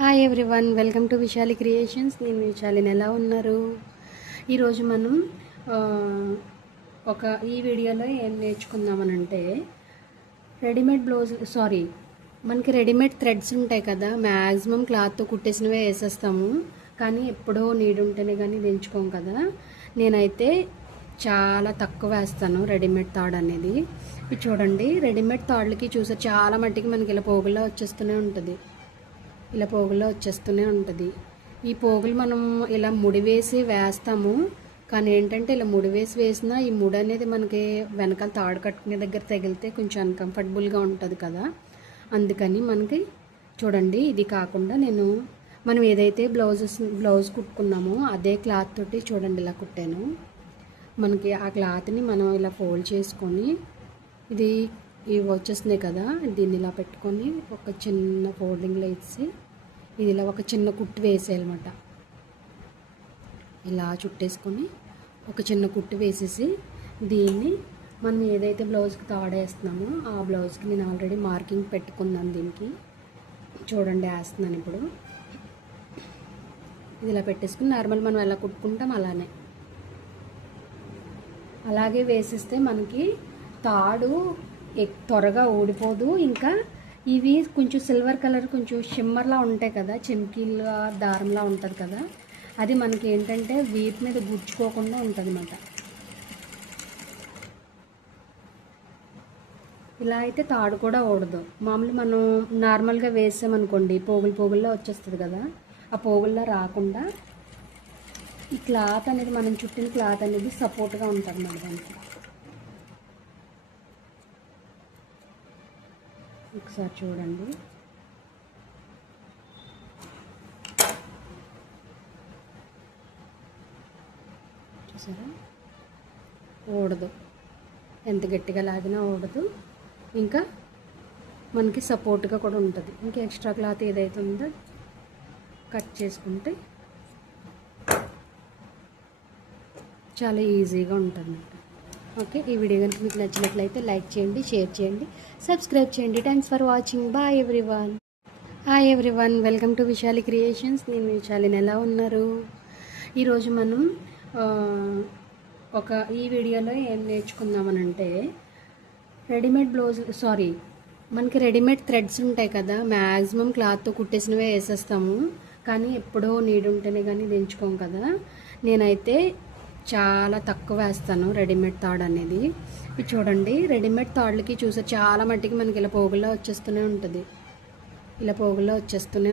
Hi everyone, welcome to Vishali creations. నేను విశాలిని. ఎలా ఉన్నారు? ఈరోజు మనం ఈ వీడియోలో ఏం నేర్చుకుందామనంటే రెడీమేడ్ మనకి రెడీమేడ్ థ్రెడ్స్ ఉంటాయి కదా, మ్యాక్సిమం క్లాత్తో కుట్టేసినవే వేసేస్తాము. కానీ ఎప్పుడో నీడ్ ఉంటేనే కానీ దించుకోం కదా. నేనైతే చాలా తక్కువ వేస్తాను రెడీమేడ్ తాడు అనేది. ఇది చూడండి, రెడీమేడ్ తాళ్ళకి చూసే చాలా మట్టికి మనకి ఇలా పోగుల్లో వచ్చేస్తూనే ఉంటుంది. ఇలా పోగుల్లో వచ్చేస్తూనే ఉంటుంది. ఈ పోగులు మనం ఇలా ముడివేసి వేస్తాము. కానీ ఏంటంటే ఇలా ముడివేసి వేసినా ఈ ముడి అనేది మనకి వెనకాల తాడు కట్టుకునే దగ్గర తగిలితే కొంచెం అన్కంఫర్టబుల్గా ఉంటుంది కదా. అందుకని మనకి చూడండి, ఇది కాకుండా మనం ఏదైతే బ్లౌజ్ కుట్టుకున్నామో అదే క్లాత్ తోటి చూడండి ఇలా కుట్టాను. మనకి ఆ క్లాత్ని మనం ఇలా ఫోల్డ్ చేసుకొని ఇవి వచ్చేస్తున్నాయి కదా, దీన్ని ఇలా పెట్టుకొని ఒక చిన్న ఫోల్డింగ్లో ఇచ్చి ఇది ఇలా ఒక చిన్న కుట్టు వేసేయాలన్నమాట. ఇలా చుట్టేసుకొని ఒక చిన్న కుట్టు వేసేసి దీన్ని మనం ఏదైతే బ్లౌజ్కి తాడేస్తున్నామో ఆ బ్లౌజ్కి నేను ఆల్రెడీ మార్కింగ్ పెట్టుకున్నాను. దీనికి చూడండి వేస్తున్నాను ఇప్పుడు. ఇది ఇలా పెట్టేసుకుని నార్మల్ మనం ఎలా కుట్టుకుంటాం అలాగే వేసిస్తే మనకి తాడు త్వరగా ఊడిపోదు. ఇంకా ఇవి కొంచెం సిల్వర్ కలర్, కొంచెం షిమ్మర్లా ఉంటాయి కదా, చెమ్కీలా దారంలా ఉంటుంది కదా, అది మనకి ఏంటంటే వీపు మీద గుచ్చుకోకుండా ఉంటుంది అన్నమాట. ఇలా అయితే తాడు కూడా ఊడదు. మామూలు మనం నార్మల్గా వేసామనుకోండి పోగుల్లో వచ్చేస్తుంది కదా, ఆ పోగుల్లో రాకుండా ఈ క్లాత్ అనేది, మనం చుట్టిన క్లాత్ అనేది సపోర్ట్గా ఉంటుంది అన్నమాట దానికి. ఒకసారి చూడండి. చూసారా, ఊడదు. ఎంత గట్టిగా లాగినా ఊడదు. ఇంకా మనకి సపోర్ట్గా కూడా ఉంటుంది. ఇంకా ఎక్స్ట్రా క్లాత్ ఏదైతే ఉందో కట్ చేసుకుంటే చాలా ఈజీగా ఉంటుంది. ఓకే, ఈ వీడియో కనుక మీకు నచ్చినట్లయితే లైక్ చేయండి, షేర్ చేయండి, సబ్స్క్రైబ్ చేయండి. Thanks for watching. Bye everyone. Hi everyone, welcome to Vishali creations. నేను విశాలిని. ఎలా ఉన్నారు? ఈరోజు మనం ఈ వీడియోలో ఏం నేర్చుకుందామనంటే మనకి రెడీమేడ్ థ్రెడ్స్ ఉంటాయి కదా, మ్యాక్సిమం క్లాత్తో కుట్టేసినవే వేసేస్తాము. కానీ ఎప్పుడో నీడ్ ఉంటేనే కానీ దించుకోం కదా. నేనైతే చాలా తక్కువ వేస్తాను రెడీమేడ్ తాడు అనేది. ఇది చూడండి, రెడీమేడ్ తాళ్ళకి చూసే చాలా మట్టికి మనకి ఇలా పోగుల్లో వచ్చేస్తూనే ఉంటుంది. ఇలా పోగుల్లో వచ్చేస్తూనే